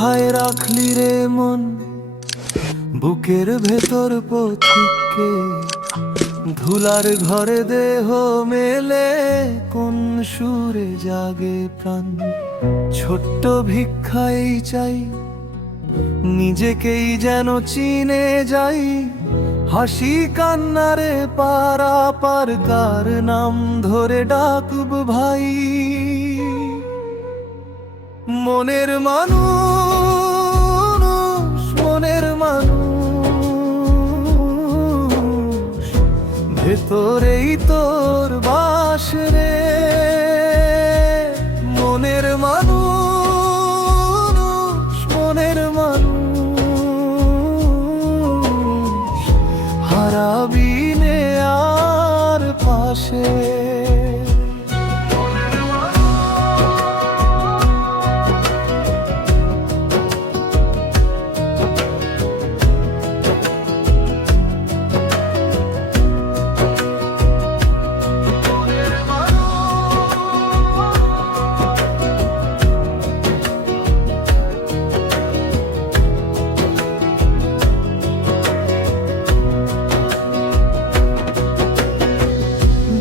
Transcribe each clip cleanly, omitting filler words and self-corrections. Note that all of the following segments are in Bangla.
কোথায় রাখলি রে মন, বুকের ভেতর পথিককে? ধুলার ঘরে দেহ মেলে, কোন সুরে জাগে প্রাণ? ছোট্ট ভিক্ষাই চাই, নিজেকেই যেন চিনে যাই। হাসি কান্নারে পারাপার, কার নাম ধরে ডাকব ভাই? মনের মানুষ, মনের মানুষ, ভেতরেই তোর বাস রে। মনের মানুষ, মনের মানুষ, হারাবি নে আর পাশে।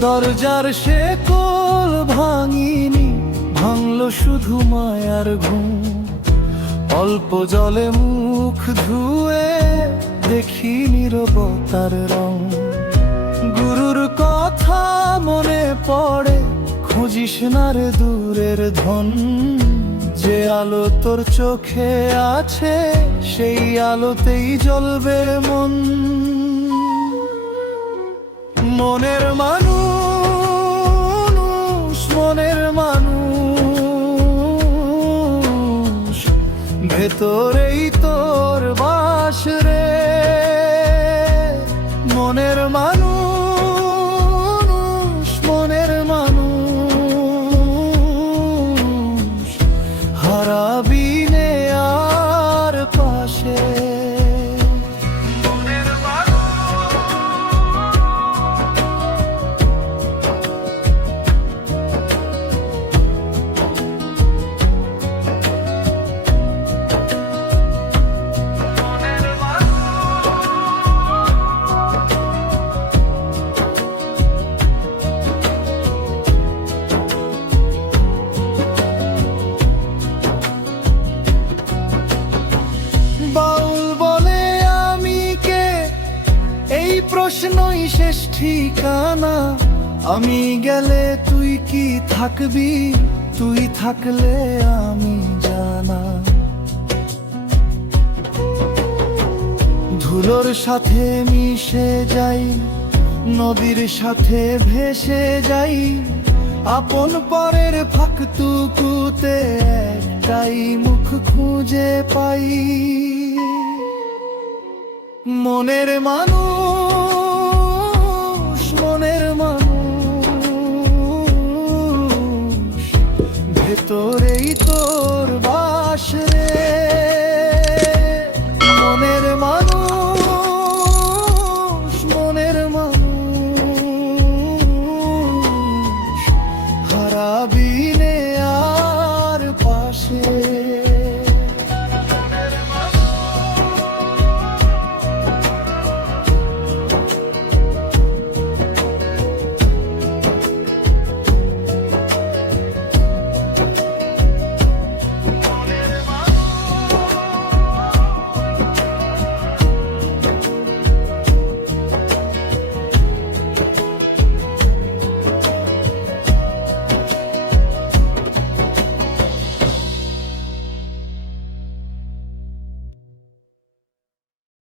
দরজার শেকল ভাঙিনি, ভাঙলো শুধু মায়ার ঘুম। অল্প জলে মুখ ধুয়ে দেখি নীরবতার রং। গুরুর কথা মনে পড়ে, খুঁজিস না রে দূরের ধন। যে আলো তোর চোখে আছে, সেই আলোতেই জ্বলবে মন। মনের মানুষ, মনের মানুষ, ভেতরেই তোর বাস রে। মনের মানুষ, মনের মানুষ, হারাবি নে আর পাশে। বাউল বলে আমি কে, এই প্রশ্নই শেষ ঠিকানা। আমি গেলে তুই কি থাকবি, তুই থাকলে আমি জানা। ধুলোর সাথে মিশে যাই, নদীর সাথে ভেসে যাই। আপন পরের ফাঁকটুকুতে একটাই মুখ খুঁজে পাই। মনের মানুষ।